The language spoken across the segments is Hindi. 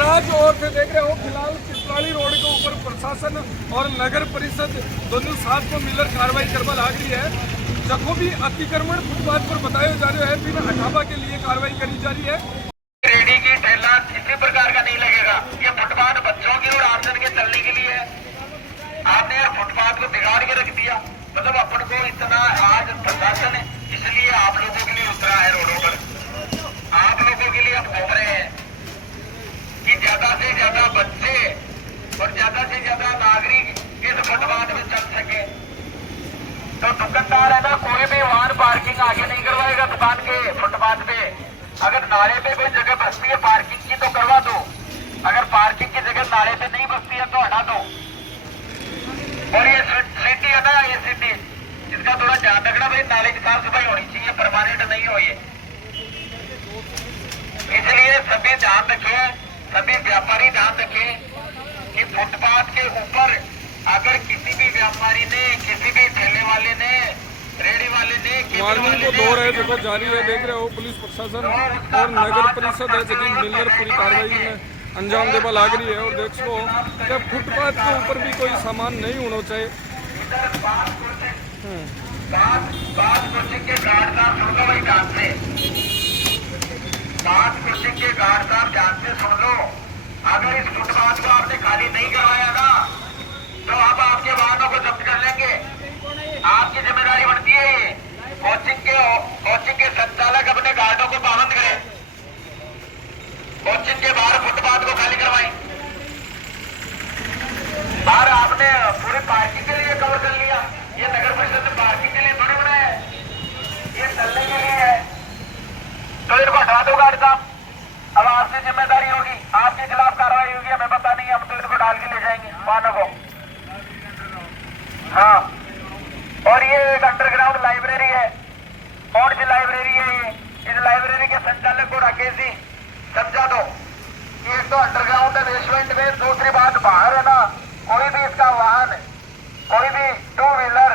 नाराज और से देख रहे हो। फिलहाल पिपराली रोड के ऊपर प्रशासन और नगर परिषद दोनों साथ में मिलकर कार्रवाई करवा लाग रही है। जखों भी अतिक्रमण फुटपाथ पर बताए जा रहे हैं, बिना हटावा के लिए कार्रवाई करी जा रही है। रेडी की ठेला किसी प्रकार का नहीं लगेगा। ये फुटपाथ बच्चों की और आमजन के चलने के लिए है। आपने यार फुटपाथ को बिगाड़ के रख दिया। मतलब अपन को इतना आज प्रशासन है, इसलिए आप लोगों के लिए उतरा है रोडों पर। आप लोगों के लिए अब घूम रहे हैं कि ज्यादा से ज्यादा बच्चे और ज्यादा से ज्यादा नागरिक इस फुटपाथ में चल सके। तो दुकानदार है ना, कोई भी वाहन पार्किंग आगे नहीं करवाएगा दुकान के फुटपाथ पे। अगर नाले पे कोई जगह बचती है पार्किंग की तो करवा दो, अगर पार्किंग की जगह नाले पे नहीं बचती है तो हटा दो। और ये सिटी है ना, ये सिटी, इसका थोड़ा ध्यान रखना भाई, नाले की साफ सफाई होनी चाहिए, परमानेंट नहीं हो ये। इसलिए सभी ध्यान रखें, सभी व्यापारी ध्यान रखें कि फुटपाथ के ऊपर अगर किसी भी व्यापारी ने, किसी भी ठेले वाले ने, रेडी वाले ने, वार्निंग को दौर है देखो जारी है। देख रहे हो पुलिस प्रशासन और नगर परिषद है जगह मिलकर पूरी कार्रवाई में अंजाम देवा लाग रही है। और देख सको कि फुटपाथ के ऊपर भी कोई सामान नहीं होना चाहिए। सुन लो, अगर इस फुटपाथ को आपने खाली नहीं करवाया ना तो अब आपके वाहनों को जब्त कर लेंगे। आपकी जिम्मेदारी बनती है ये। कोचिंग के संचालक अपने गार्डों को पाबंद करें, कोचिंग के बाहर फुटपाथ को खाली करवाएं। बाहर आपने पूरी पार्किंग के लिए कवर कर लिया। ये नगर परिषद ने पार्किंग के लिए थोड़ी बनाया है, ये चलने के लिए है। तो इनको हटा दो गाड़ी साहब। अब आपकी जिम्मेदारी होगी, आपके खिलाफ कार्रवाई होगी, हमें पता नहीं, हम तो इनको डाल के ले जाएंगे वाहनों को। हाँ, और ये एक अंडरग्राउंड लाइब्रेरी है। कौन सी लाइब्रेरी है ये? इस लाइब्रेरी के संचालक को राकेश जी समझा दो कि एक तो अंडरग्राउंड है बेसमेंट में, दूसरी बात बाहर है ना, कोई भी इसका वाहन, कोई भी टू व्हीलर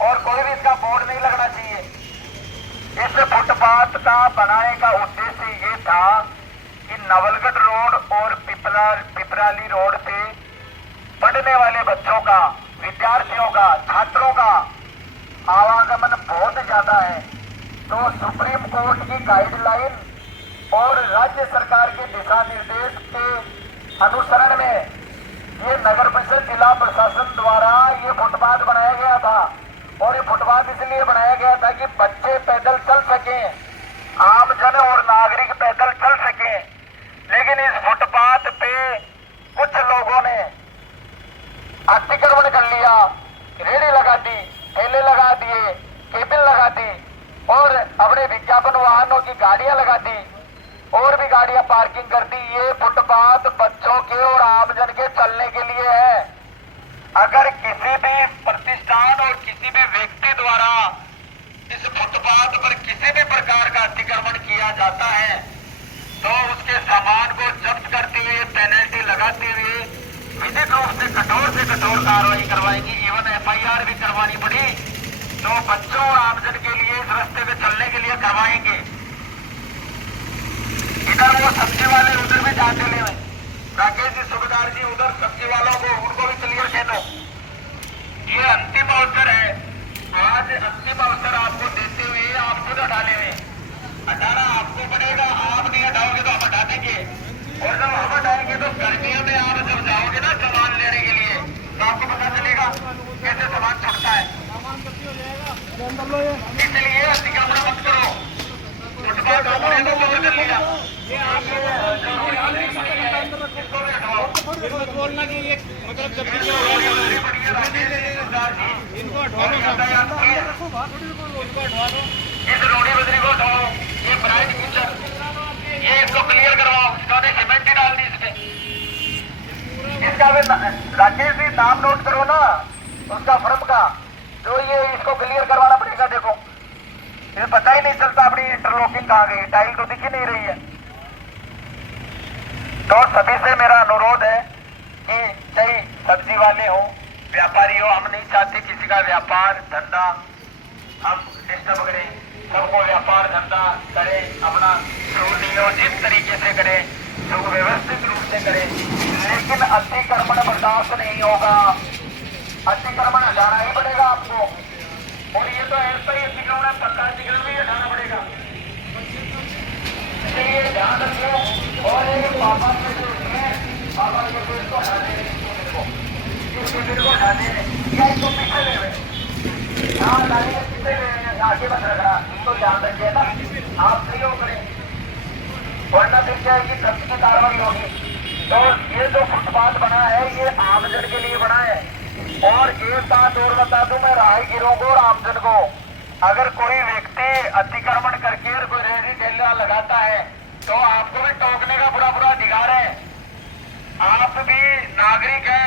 और कोई भी इसका बोर्ड नहीं लगना चाहिए। इस फुटपाथ का बनाने का उद्देश्य ये था कि नवलगढ़ रोड और पिपराली रोड पे पढ़ने वाले बच्चों का, विद्यार्थियों का, छात्रों का आवागमन बहुत ज्यादा है। तो सुप्रीम कोर्ट की गाइडलाइन और राज्य सरकार के दिशा निर्देश के अनुसरण में ये नगर परिषद जिला प्रशासन द्वारा ये फुटपाथ बनाया गया था। और ये फुटपाथ इसलिए बनाया गया था कि बच्चे पैदल चल सकें, आमजन और नागरिक पैदल चल सकें। लेकिन इस फुटपाथ पे कुछ लोगों ने अतिक्रमण कर लिया, रेडी लगा दी, ठेले लगा दिए, केबिन लगा दी और अपने विज्ञापन वाहनों की गाड़ियां लगा दी और भी गाड़ियां पार्किंग कर दी। ये फुटपाथ बच्चों के और आमजन के चलने के लिए है। अगर किसी भी प्रतिष्ठान और किसी भी व्यक्ति द्वारा इस फुटपाथ पर किसी भी प्रकार का अतिक्रमण किया जाता है तो उसके सामान को जब्त करते हुए, पेनल्टी लगाते हुए विधिक रूप से कठोर कार्रवाई करवाएंगी। इवन FIR भी करवानी पड़ी तो बच्चों और आमजन के लिए इस रास्ते पे चलने के लिए करवाएंगे। इधर वो सब्जी वाले उधर भी जाते ले, राकेश जी, सुबेदार जी, उधर सब्जी वालों को, उनको भी क्लियर कह दो। ये अंतिम अवसर है, आज अंतिम अवसर आपको देते हुए आप खुद हटाने में, हटाना आपको पड़ेगा। आप नहीं हटाओगे तो हम हटा देंगे। और जब हम हटाएंगे तो गर्मियों में आप जब जाओगे ना सामान लेने के लिए तो आपको पता चलेगा कैसे सामान छुटता है। इसलिए अतिक्रमण मत करो। फुटपाथ आपने तो कवर कर लिया, बोलना कि ये मतलब जब इनको हटवा दो, इस रोडी बजरी को हटाओ, ये ब्राइट फ्यूचर, ये इसको क्लियर करवाओ। इसका सीमेंट ही डाल दी इसमें। इसका भी राकेश जी नाम नोट करो ना उसका फर्म का, जो ये इसको क्लियर करवाना पड़ेगा। देखो ये पता ही नहीं चलता अपनी इंटरलॉकिंग कहाँ गई, टाइल तो दिख ही नहीं रही है। तो सभी से मेरा अनुरोध है कि चाहे सब्जी वाले हो, व्यापारी हो, हम नहीं चाहते किसी का व्यापार धंधा हम डिस्टर्ब करें। सबको व्यापार धंधा करें, अपना नियोजित तरीके से करें, सुव्यवस्थित रूप से करें, लेकिन अतिक्रमण बर्दाश्त नहीं होगा। अतिक्रमण हटाना ही पड़ेगा आपको, और ये तो ऐसा ही अतिक्रमण है, पक्का अतिक्रमण भी हटाना पड़ेगा। इसलिए ध्यान रखिए। और ये पापा के जो है, पापा के पेड़ को हटा देने, इस पेड़ को हटा देने या इसको पीछे ले गए, हाँ गाड़ी के पीछे आगे बच रखना, इसको ध्यान रखिए ना, आप सही हो करें, वरना फिर क्या है कि सख्त की कार्रवाई होगी। तो ये जो फुटपाथ बना है ये आमजन के लिए बना है। और एक बात और बता दूं मैं राहगीरों को और आमजन को, अगर कोई व्यक्ति अतिक्रमण करके कोई रेहड़ी ठेला लगाता है तो आपको भी टोकने का पूरा पूरा अधिकार है। आप भी नागरिक है,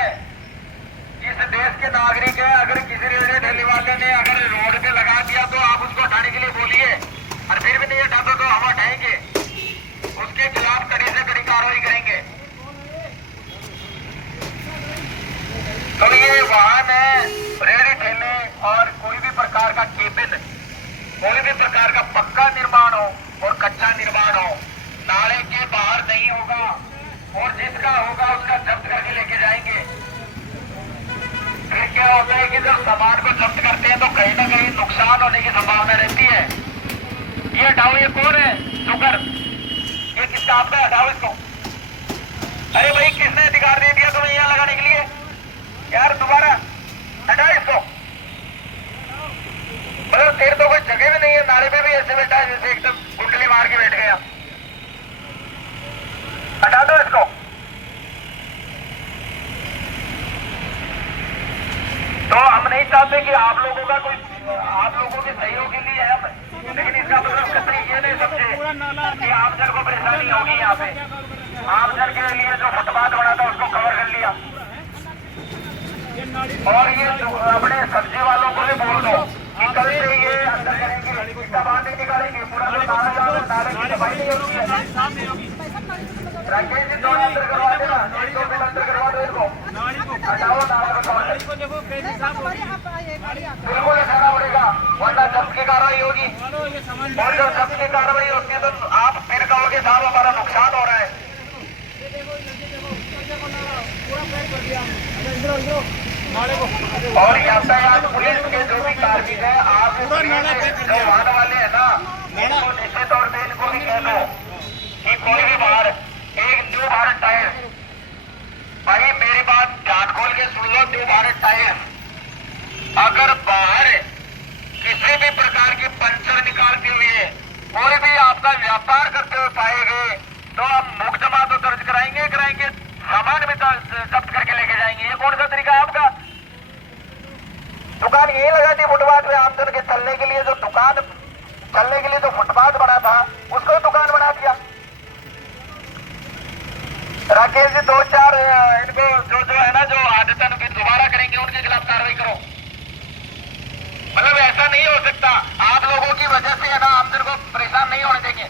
इस देश के नागरिक है। अगर किसी रेहड़ी ठेले वाले ने अगर रोड पे लगा दिया तो आप उसको हटाने के लिए बोलिए, और फिर भी नहीं हटाता तो हम हटाएंगे, उसके खिलाफ कड़ी से कड़ी कार्रवाई करेंगे। तो ये वाहन है, रेहड़ी ठेले और कोई भी प्रकार का केबिन, कोई भी प्रकार का पक्का निर्माण हो और कच्चा निर्माण हो, नाले के बाहर नहीं होगा, और जिसका होगा उसका जब्त करके लेके जाएंगे। फिर क्या होता है कि जब सामान को जब्त करते हैं तो कहीं ना कहीं नुकसान होने की संभावना रहती है। ये हटाओ, ये कौन है शुगर, ये किसका आपका, हटाओ इसको। अरे भाई किसने अधिकार दे दिया तुम्हें यहाँ लगाने के लिए यार, दोबारा हटाओ इसको। मतलब तेरे तो कोई जगह भी नहीं है, नाले पे भी ऐसे बैठा है जैसे एकदम कुंडली मार के बैठ गया। हटा दो इसको। तो हम नहीं चाहते कि आप लोगों का कोई, आप लोगों के सहयोग के लिए है, लेकिन इसका मतलब कतई ये नहीं समझे कि आमजन को परेशानी होगी। यहाँ पे आमजन के लिए जो फुटपाथ बना था उसको कवर कर लिया। और ये अपने सब्जी वालों को भी बोल दो कि कल से ये अंदर करेंगे, बाहर नहीं निकालेंगे, पूरा नाले की सफाई नहीं होती है। राकेश जी थोड़ा अंदर करवा देना, एक दो दिन अंदर करवा दो इनको, हटाओ नाला बताओ, बिल्कुल हटाना पड़ेगा वरना जब्त की कार्रवाई होगी। और जब जब्त की कार्रवाई होती है तो आप फिर कहोगे साहब हमारा नुकसान हो रहा है। और यातायात पुलिस के जो भी कार्मिक है, आप जो वाहन वाले हैं ना, इनको निश्चित तौर पे इनको भी कह दो कि कोई भी बाहर एक न्यू भारत टायर, भाई मेरी बात ध्यान खोल के सुन लो, न्यू भारत टायर अगर बाहर किसी भी प्रकार की पंचर निकालते हुए कोई भी आपका व्यापार करते हुए पाए गए तो हम मुकदमा तो दर्ज कराएंगे, सामान भी जब्त करके लेके जाएंगे। ये कौन सा तरीका है आपका? दुकान यही लगा दी फुटपाथ पे, आमजन के चलने के लिए जो दुकान, चलने के लिए जो फुटपाथ बना था उसको दुकान बना दिया। राकेश जी दो चार इनको जो है ना, जो आदतन फिर दोबारा करेंगे उनके खिलाफ कार्रवाई करो। मतलब ऐसा नहीं हो सकता, आप लोगों की वजह से है ना आमजन को परेशान नहीं होने देंगे।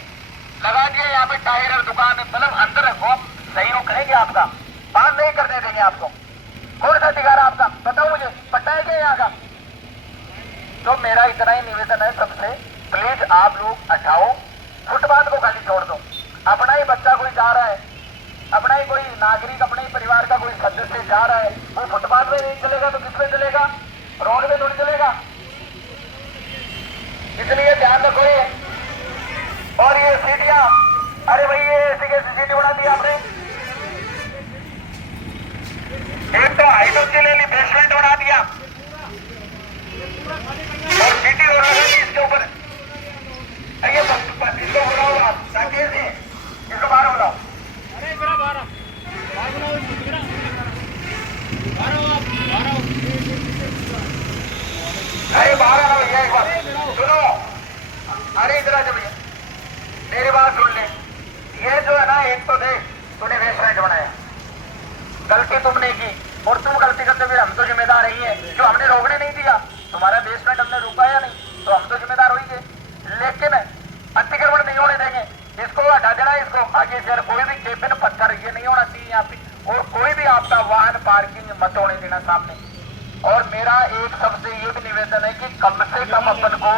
लगा दिए यहाँ पे टायर और दुकान, मतलब अंदर रखो, सहयोग करेंगे आपका, बात नहीं करने देंगे आपको। कौन सा अधिकार है आपका बताओ मुझे, पता है क्या यहाँ का? तो मेरा इतना ही निवेदन है सबसे, प्लीज आप लोग हटाओ, फुटपाथ को खाली छोड़ दो। अपना ही बच्चा कोई जा रहा है, अपना ही कोई नागरिक, अपने ही परिवार का कोई सदस्य जा रहा है, वो फुटपाथ पे नहीं चलेगा तो किस पे चलेगा? रोड पे थोड़ी चलेगा। इसलिए ध्यान रखो ये। और ये सीटियां, अरे भाई ये ऐसी कैसी सीटी बना दी आपने? एक तो हाइटों के लिए बेसमेंट बना दिया और सीटी और लगा दी इसके ऊपर। ये इसको बुलाओ आप, राकेश जी इसको बाहर बुलाओ। अरे बारह अरे बाहर आओ भैया, एक बार सुनो, अरे इधर आ जाओ भैया, मेरी बात सुन ले। ये जो है ना, एक तो देख तूने बेसमेंट बनाया, गलती तुमने की, और तुम गलती करते फिर हम तो जिम्मेदार ही है, जो हमने रोकने नहीं दिया, तुम्हारा बेसमेंट हमने रुकाया नहीं तो हम तो जिम्मेदार होंगे। लेकिन अतिक्रमण नहीं होने देंगे, इसको हटा देना, इसको आगे से कोई भी केबिन पत्थर ये नहीं होना चाहिए यहाँ पे, और कोई भी आपका वाहन पार्किंग मत होने देना सामने। और मेरा एक सबसे ये भी निवेदन है कि कम से कम अपन को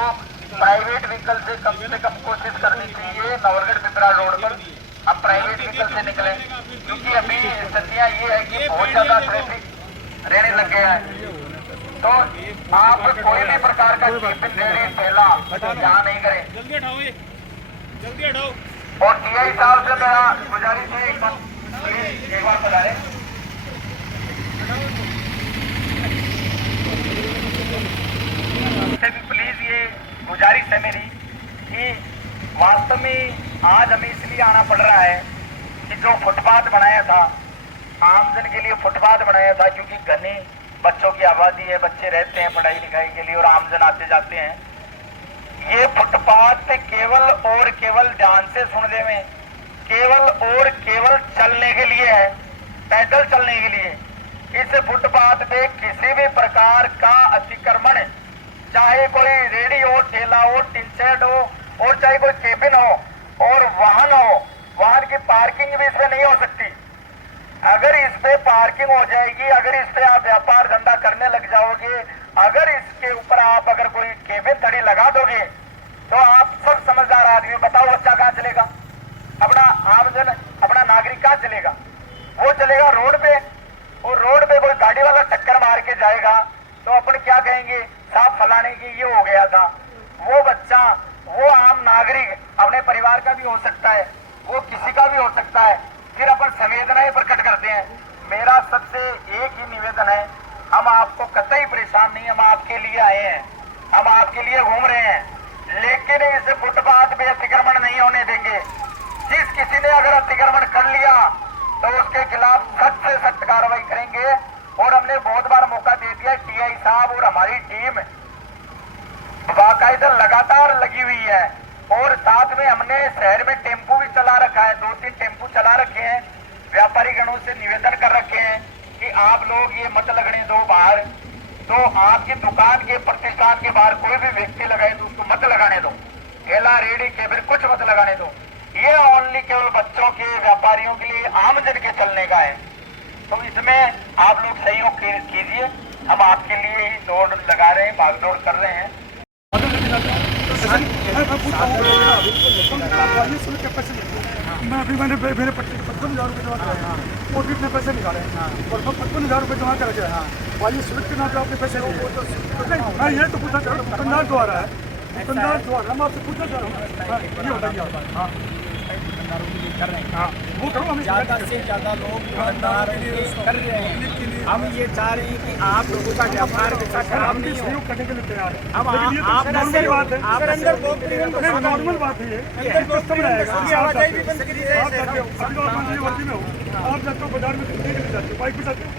प्राइवेट व्हीकल से कम कोशिश करनी चाहिए नवलगढ़ पिपरा रोड पर हम प्राइवेट व्हीकल से निकले, क्योंकि अभी स्थितियाँ ये है कि बहुत ज्यादा ट्रैफिक रहने लग गया है। तो आप कोई भी प्रकार का टिफिन रेडी ठेला यहाँ नहीं करें। जल्दी हटाओ ये, जल्दी हटाओ। और टीआई साहब से मेरा गुजारिश है, एक बार पधारे। प्लीज ये गुजारिश है मेरी कि वास्तव में आज हमें इसलिए आना पड़ रहा है कि जो फुटपाथ बनाया था, आमजन के लिए फुटपाथ बनाया था, क्योंकि घनी बच्चों की आबादी है, बच्चे रहते हैं पढ़ाई लिखाई के लिए और आमजन आते जाते हैं। ये फुटपाथ केवल और केवल, ध्यान से सुन ले, में केवल और केवल चलने के लिए है, पैदल चलने के लिए। इस फुटपाथ पे किसी भी प्रकार का अतिक्रमण, चाहे कोई रेडी हो, ठेला हो, टिन शेड हो, और चाहे कोई केबिन हो और वाहन हो, वाहन की पार्किंग भी इसमें नहीं हो सकती। अगर इस पे पार्किंग हो जाएगी, अगर इस पे आप व्यापार धंधा करने लग जाओगे, अगर इसके ऊपर आप अगर कोई केबिन तड़ी लगा दोगे, तो आप सब समझदार आदमी बताओ बच्चा कहाँ चलेगा, अपना आमजन, अपना नागरिक कहाँ चलेगा? वो चलेगा रोड पे, और रोड पे कोई गाड़ी वाला टक्कर मार के जाएगा तो अपन क्या कहेंगे, साहब फलाने की ये हो गया था। वो बच्चा, वो आम नागरिक अपने परिवार का भी हो सकता है, वो किसी का भी हो सकता है, फिर अपन संवेदनाएं प्रकट करते हैं। मेरा सबसे एक ही निवेदन है, हम आपको कतई परेशान नहीं, हम आपके लिए आए हैं, हम आपके लिए घूम रहे हैं, लेकिन इस फुटपाथ पे अतिक्रमण नहीं होने देंगे। जिस किसी ने अगर अतिक्रमण कर लिया तो उसके खिलाफ सख्त से सख्त कार्रवाई करेंगे। और हमने बहुत बार मौका दे दिया, टीआई साहब और हमारी टीम बाकायदा लगातार लगी हुई है, और साथ में हमने शहर में टेम्पू भी चला रखा है, 2-3 टेम्पू चला रखे हैं। व्यापारी गणों से निवेदन कर रखे हैं कि आप लोग ये मत लगने दो बाहर, तो आपकी दुकान के, प्रतिष्ठान के बाहर कोई भी व्यक्ति लगाए तो उसको मत लगाने दो, ठेला रेडी केबिन कुछ मत लगाने दो। ये ओनली केवल बच्चों के, व्यापारियों के लिए, आमजन के चलने का है। तो इसमें आप लोग सहयोग कीजिए, हम आपके लिए ही दौड़ लगा रहे हैं, भागदौड़ कर रहे हैं। मैं अभी मैंने मेरे 55,000 रुपये जमा कराए हैं, और भी इतने पैसे निकाले हैं, और मैं 55,000 रुपये जमा कर रखे हैं। वाली स्विफ्ट के नाम पे आपने पैसे दिए, मैं ये तो पूछना चाह रहा हूँ, दुकानदार जो आ रहा है, दुकानदार जो आ रहा है, मैं आपसे पूछना चाह रहा हूँ, ये बताइए आप। हाँ, कर रहे हैं, वो करो, हम ज़्यादा से ज़्यादा लोग दुकानदार कर रहे हैं। हम ये चाह रहे हैं कि आप लोगों का व्यापार वैसा खराब नहीं हो। सहयोग करने के लिए तैयार है। अब लेकिन ये तो आप नॉर्मल बात है, आप अंदर नॉर्मल बात है, ये कस्टमर आएगा, आप जाते हो, अभी तो आप मंदिर वर्दी में हो, आप जाते हो बाजार में, खरीदने के लिए जाते हो, बाइक पे जाते हो,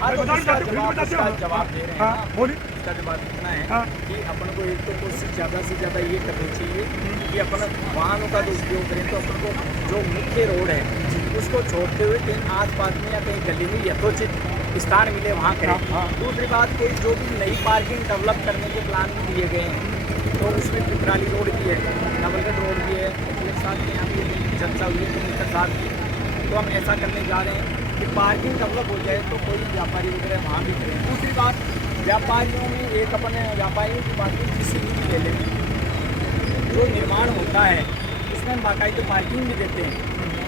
बाजार में जाते हो, खरीदने जाते हो। जवाब दे रहे हैं। हाँ, बोलिए। इसका जवाब इतना है हाँ। कि अपन को एक तो कोशिश ज़्यादा से ज़्यादा ये करनी चाहिए कि अपन वाहनों का तो उपयोग करें, तो अपन को जो मुख्य रोड है उसको छोड़ते हुए कहीं आस-पास में या कहीं गली में यथोचित स्थान मिले वहाँ करें। दूसरी बात कि जो भी नई पार्किंग डेवलप करने के प्लान भी दिए गए हैं, तो उसमें पिपराली रोड भी है, नवलगढ़ रोड भी है, एक साथ में यहाँ भी चर्चा हुई है उसके साथ भी। तो हम ऐसा करने जा रहे हैं कि पार्किंग डेवलप हो जाए तो कोई व्यापारी वगैरह वहाँ भी करें। दूसरी बात, व्यापारियों में एक अपने व्यापारियों की बात किसी भी ले लें, जो निर्माण होता है उसमें हम बाकायदे पार्किंग भी देते हैं,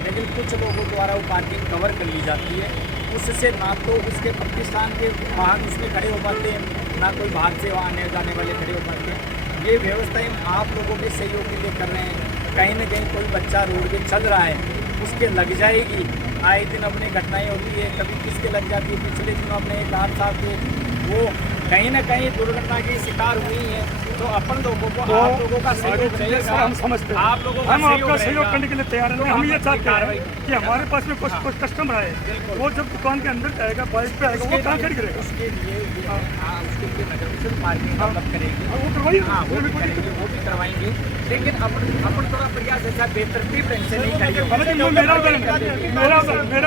लेकिन कुछ लोगों द्वारा वो पार्किंग कवर कर ली जाती है। उससे ना तो उसके प्रतिष्ठान के वाहन उसमें खड़े हो पाते हैं, ना कोई बाहर से आने जाने वाले खड़े हो पाते हैं। ये व्यवस्थाएं हम आप लोगों के सहयोग के लिए कर रहे हैं। कहीं ना कहीं कोई बच्चा रोड पे चल रहा है, उसके लग जाएगी, आए दिन अपनी घटनाएं होती है, कभी किसके लग जाती है। पिछले दिनों अपने एक 8 साल के वो कहीं ना कहीं दुर्घटना के शिकार हुई है। तो अपन लोगों को, आप लोगों का सहयोग रहेगा, हम समझते हैं, आप लोगों का हम आपका सहयोग रहेगा। करने के लिए तैयार हैं। तो हम ये हम चाहते कार्रवाई हैं कि हमारे पास में कुछ कस्टमर आए, वो जब दुकान के अंदर जाएगा, बाइक पे आएगा, वो कहाँ खड़ी करेगा? उसके लिए उसके लिए नगर परिषद पार्किंग डेवलप करेगी। वो करवाइए, हाँ, वो भी करेंगे, वो भी करवाएंगे, लेकिन अपन थोड़ा प्रयास ऐसा बेतरतीब ढंग से नहीं करेंगे। मेरा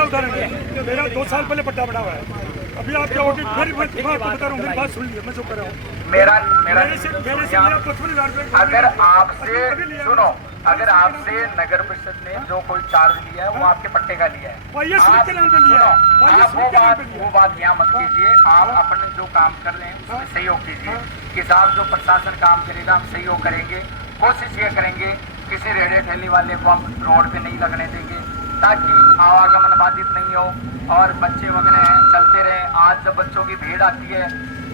उदाहरण है, मेरा 2 साल पहले पट्टा बना हुआ है। अभी आप क्या होगी, फिर मैं बता रहा हूँ, मेरी बात सुन लीजिए, मैं जो कर रहा हूँ, मेरा मेरे से मेरा 55,000 रुपये, अगर आपसे सुनो, अगर आपसे नगर परिषद ने जो कोई चार्ज लिया है वो आपके पट्टे का लिया है, वाइए स्विफ्ट के नाम पे लिया है, वाइए आप स्विफ्ट के नाम पे लिया वो बात यहाँ मत कीजिए। आप अपने जो काम कर रहे हैं उसमें सहयोग कीजिए कि साहब जो प्रशासन काम करेगा हम सहयोग करेंगे। कोशिश ये करेंगे किसी रेहड़ी ठेली वाले को हम रोड पे नहीं लगने देंगे, ताकि आवागमन बाधित नहीं हो और बच्चे वगैरह हैं चलते रहे। आज जब बच्चों की भीड़ आती है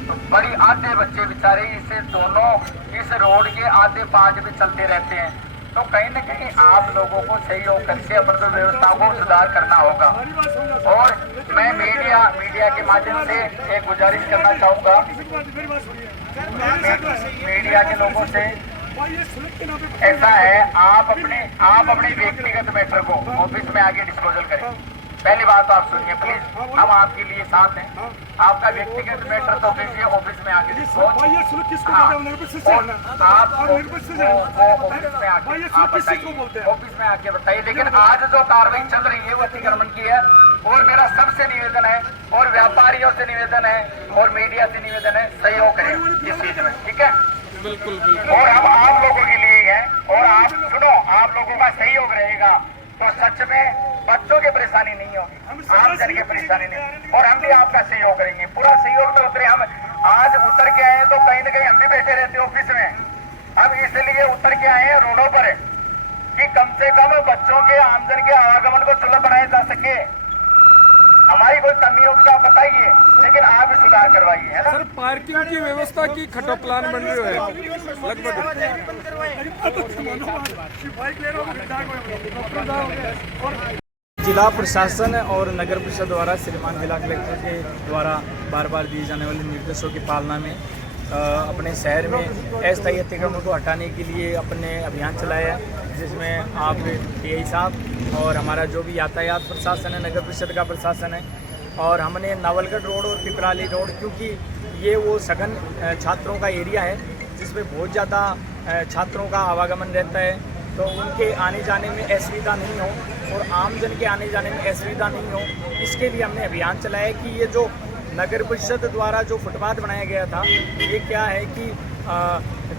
तो बड़ी आधे बच्चे बेचारे इसे दोनों इस रोड के आधे पार्ट पे चलते रहते हैं। तो कहीं न कहीं आप लोगों को सहयोग करके अपन व्यवस्था को सुधार करना होगा। और मैं मीडिया के माध्यम से एक गुजारिश करना चाहूँगा, मीडिया के लोगों से ऐसा है, आप अपने व्यक्तिगत मैटर को ऑफिस में आगे डिस्पोजल करें। पहली बात तो आप सुनिए प्लीज, हम आपके लिए साथ हैं। आपका व्यक्तिगत मैटर तो कीजिए ऑफिस में आके डिस्पोज, आप ऑफिस में आके बताइए। लेकिन आज जो कार्रवाई चल रही है वो अतिक्रमण की है, और मेरा सबसे निवेदन है और व्यापारियों से निवेदन है और मीडिया से निवेदन है, सहयोग करें इस चीज में, ठीक है? बिल्कुल। और हम आप लोगों के लिए है, और आप सुनो, आप लोगों का सहयोग रहेगा तो सच में बच्चों की परेशानी नहीं होगी, आम जन की परेशानी नहीं, और हम भी आपका सहयोग करेंगे। पूरा सहयोग में उतरे। हम आज उतर के आए तो कहीं न कहीं हम भी बैठे रहते ऑफिस में, हम इसलिए उतर के आए हैं रोडों पर कि कम से कम बच्चों के आमजन के आवागमन को सुलभ बनाया जा सके। हमारी कोई कमी होगी तो आप बताइए, लेकिन आप ही सुधार करवाइए, है ना? सर पार्किंग की व्यवस्था की खटो प्लान बन रही है लगभग। जिला प्रशासन और नगर परिषद द्वारा श्रीमान जिला कलेक्टर के द्वारा बार बार दिए जाने वाले निर्देशों की पालना में अपने शहर में अस्थायी अतिक्रमण को हटाने के लिए अपने अभियान चलाया है, जिसमें आप टीआई साहब और हमारा जो भी यातायात प्रशासन है, नगर परिषद का प्रशासन है, और हमने नावलगढ़ रोड और पिपराली रोड, क्योंकि ये वो सघन छात्रों का एरिया है जिसमें बहुत ज़्यादा छात्रों का आवागमन रहता है, तो उनके आने जाने में असुविधा नहीं हो और आमजन के आने जाने में असुविधा नहीं हो, इसके लिए हमने अभियान चलाया है कि ये जो नगर परिषद द्वारा जो फुटपाथ बनाया गया था, ये क्या है कि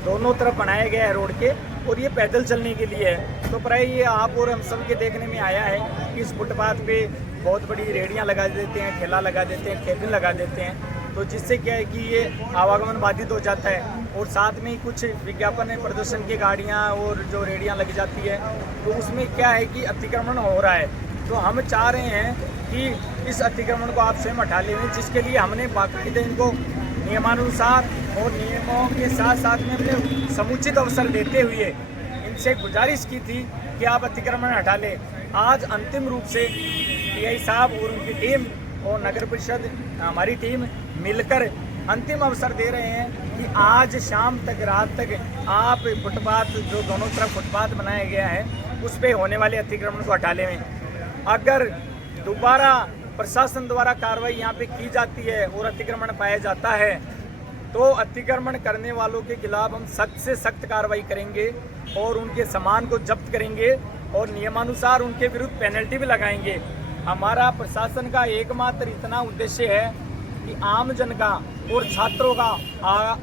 दोनों तरफ बनाया गया है रोड के, और ये पैदल चलने के लिए है। तो प्राय ये आप और हम सब के देखने में आया है कि इस फुटपाथ पे बहुत बड़ी रेहड़ियाँ लगा देते हैं, ठेला लगा देते हैं, केबिन लगा देते हैं, तो जिससे क्या है कि ये आवागमन बाधित हो जाता है। और साथ में कुछ विज्ञापन है, प्रदर्शन की गाड़ियाँ और जो रेहड़ियाँ लग जाती है, तो उसमें क्या है कि अतिक्रमण हो रहा है। तो हम चाह रहे हैं कि इस अतिक्रमण को आप स्वयं हटा लें, जिसके लिए हमने बाकायदे इनको नियमानुसार और नियमों के साथ साथ में अपने समुचित अवसर देते हुए इनसे गुजारिश की थी कि आप अतिक्रमण हटा लें। आज अंतिम रूप से टीआई साहब और उनकी टीम और नगर परिषद हमारी टीम मिलकर अंतिम अवसर दे रहे हैं कि आज शाम तक, रात तक आप फुटपाथ, जो दोनों तरफ फुटपाथ बनाया गया है, उस पर होने वाले अतिक्रमण को हटा लें। अगर दोबारा प्रशासन द्वारा कार्रवाई यहाँ पे की जाती है और अतिक्रमण पाया जाता है, तो अतिक्रमण करने वालों के खिलाफ हम सख्त से सख्त कार्रवाई करेंगे और उनके सामान को जब्त करेंगे और नियमानुसार उनके विरुद्ध पेनल्टी भी लगाएंगे। हमारा प्रशासन का एकमात्र इतना उद्देश्य है कि आम जन का और छात्रों का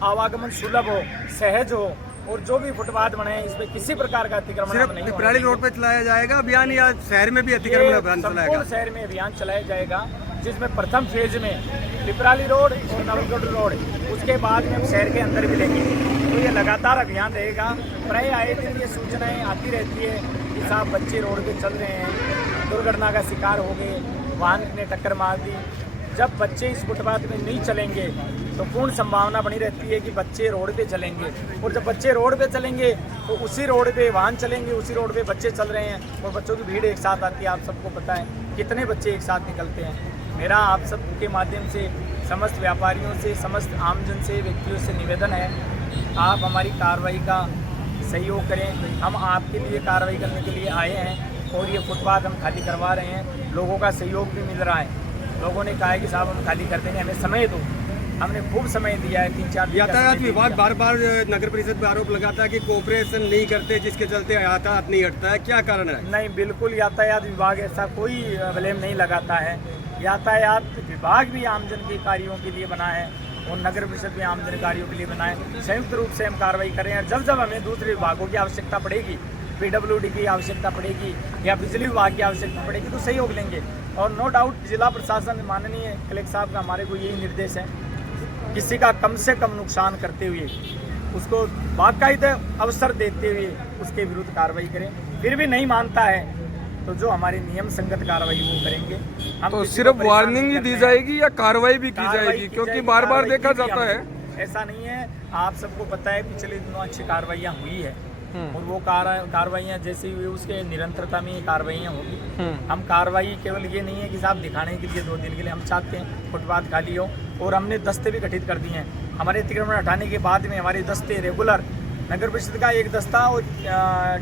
आवागमन सुलभ हो, सहज हो, और जो भी फुटपाथ बने इस पे किसी प्रकार का अतिक्रमण नहीं होगा। पिपराली रोड पे चलाया जाएगा अभियान, या शहर में भी अतिक्रमण अभियान चलाएगा? संपूर्ण शहर में अभियान चलाया जाएगा, जिसमें प्रथम फेज में पिपराली रोड और नावलगढ़ रोड, उसके बाद में हम शहर के अंदर भी लेंगे। तो ये लगातार अभियान रहेगा। प्राय आए दिन ये सूचनाएं आती रहती है कि साहब बच्चे रोड पे चल रहे हैं, दुर्घटना का शिकार हो गए, वाहन ने टक्कर मार दी। जब बच्चे इस फुटपाथ में नहीं चलेंगे तो पूर्ण संभावना बनी रहती है कि बच्चे रोड पे चलेंगे, और जब बच्चे रोड पे चलेंगे तो उसी रोड पे वाहन चलेंगे, उसी रोड पे बच्चे चल रहे हैं और बच्चों की भीड़ एक साथ आती है। आप सबको पता है कितने बच्चे एक साथ निकलते हैं। मेरा आप सबके माध्यम से समस्त व्यापारियों से, समस्त आमजन से, व्यक्तियों से निवेदन है, आप हमारी कार्रवाई का सहयोग करें। हम आपके लिए कार्रवाई करने के लिए आए हैं और ये फुटपाथ हम खाली करवा रहे हैं। लोगों का सहयोग भी मिल रहा है। लोगों ने कहा है कि साहब हम खाली कर देंगे, हमें समय दो। हमने खूब समय दिया है, 3-4 दिन। यातायात विभाग बार बार नगर परिषद पर आरोप लगाता है कि कोऑपरेशन नहीं करते, जिसके चलते यातायात नहीं हटता है। क्या कारण है? नहीं, बिल्कुल यातायात विभाग ऐसा कोई ब्लेम नहीं लगाता है। यातायात विभाग भी आमजन के कार्यों के लिए बना है और नगर परिषद भी आमजन कार्यों के लिए बना है। संयुक्त रूप से हम कार्रवाई कर रहे हैं। जब जब हमें दूसरे विभागों की आवश्यकता पड़ेगी, PWD की आवश्यकता पड़ेगी या बिजली विभाग की आवश्यकता पड़ेगी, तो सहयोग लेंगे। और नो डाउट जिला प्रशासन, माननीय कलेक्टर साहब का हमारे को यही निर्देश है, किसी का कम से कम नुकसान करते हुए उसको बाकायदे अवसर देते हुए उसके विरुद्ध कार्रवाई करें। फिर भी नहीं मानता है तो जो हमारी नियम संगत कार्रवाई वो करेंगे। हम तो किसी सिर्फ को परेशान वार्निंग ही नहीं दी करते हैं। जाएगी या कार्रवाई भी की कार्रवाई जाएगी? की क्योंकि जाएगी, बार बार कार्रवाई देखा की भी जाता है। हमने। ऐसा नहीं है, आप सबको पता है पिछले दिनों अच्छी कार्रवाइयाँ हुई है और वो कार्रवाइयाँ जैसी हुई उसके निरंतरता में ये कार्रवाइयाँ होगी। हम कार्रवाई केवल ये नहीं है कि साहब दिखाने के लिए 2 दिन के लिए हम चाहते हैं फुटपाथ खाली हो, और हमने दस्ते भी गठित कर दिए हैं। हमारे अतिक्रमण हटाने के बाद में हमारे दस्ते रेगुलर, नगर परिषद का एक दस्ता और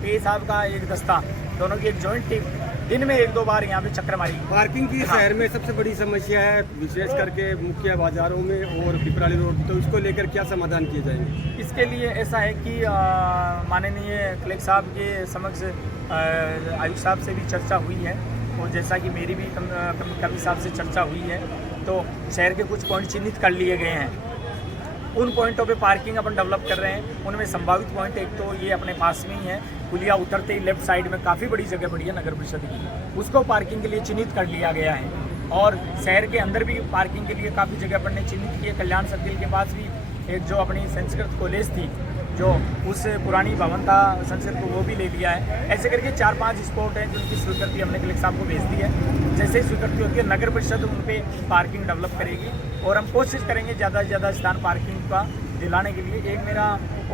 टीए साहब का एक दस्ता, दोनों की एक जॉइंट टीम दिन में 1-2 बार यहाँ पे चक्कर मारी। पार्किंग की शहर में सबसे बड़ी समस्या है, विशेष करके मुख्य बाजारों में और पिपराली रोड, तो इसको लेकर क्या समाधान किए जाएंगे? इसके लिए ऐसा है कि माननीय कलेक्टर साहब के समक्ष आयुक्त साहब से भी चर्चा हुई है, और जैसा कि मेरी भी कमी साहब से चर्चा हुई है, तो शहर के कुछ पॉइंट चिन्हित कर लिए गए हैं। उन पॉइंटों पे पार्किंग अपन डेवलप कर रहे हैं। उनमें संभावित पॉइंट एक तो ये अपने पास में ही है, पुलिया उतरते ही लेफ्ट साइड में काफ़ी बड़ी जगह पड़ी है नगर परिषद की, उसको पार्किंग के लिए चिन्हित कर लिया गया है। और शहर के अंदर भी पार्किंग के लिए काफ़ी जगह अपन ने चिन्हित की है। कल्याण सर्किल के पास भी एक जो अपनी संस्कृत कॉलेज थी, जो उस पुरानी भवन था संस्कृत को, वो भी ले लिया है। ऐसे करके 4-5 स्पॉट हैं जिनकी स्वीकृति हमने कलेक्टर साहब को भेज दी है। जैसे ही स्वीकृति होती है नगर परिषद उन पे पार्किंग डेवलप करेगी, और हम कोशिश करेंगे ज़्यादा से ज़्यादा स्थान पार्किंग का दिलाने के लिए। एक मेरा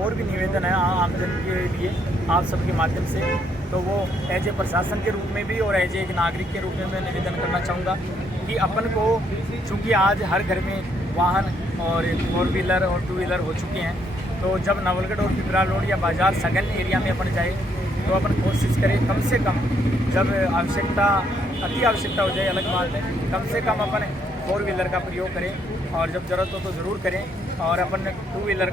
और भी निवेदन है आमजन के लिए आप सबके माध्यम से, तो वो एज ए प्रशासन के रूप में भी और एज ए एक नागरिक के रूप में मैं निवेदन करना चाहूँगा कि अपन को, चूँकि आज हर घर में वाहन और 4 व्हीलर और 2 व्हीलर हो चुके हैं, तो जब नवलगढ़ और पिपरा रोड या बाजार सघन एरिया में अपन जाए तो अपन कोशिश करें कम से कम, जब आवश्यकता अति आवश्यकता हो जाए अलग बात है, कम से कम अपन 4 व्हीलर का प्रयोग करें, और जब ज़रूरत हो तो ज़रूर करें, और अपन 2 व्हीलर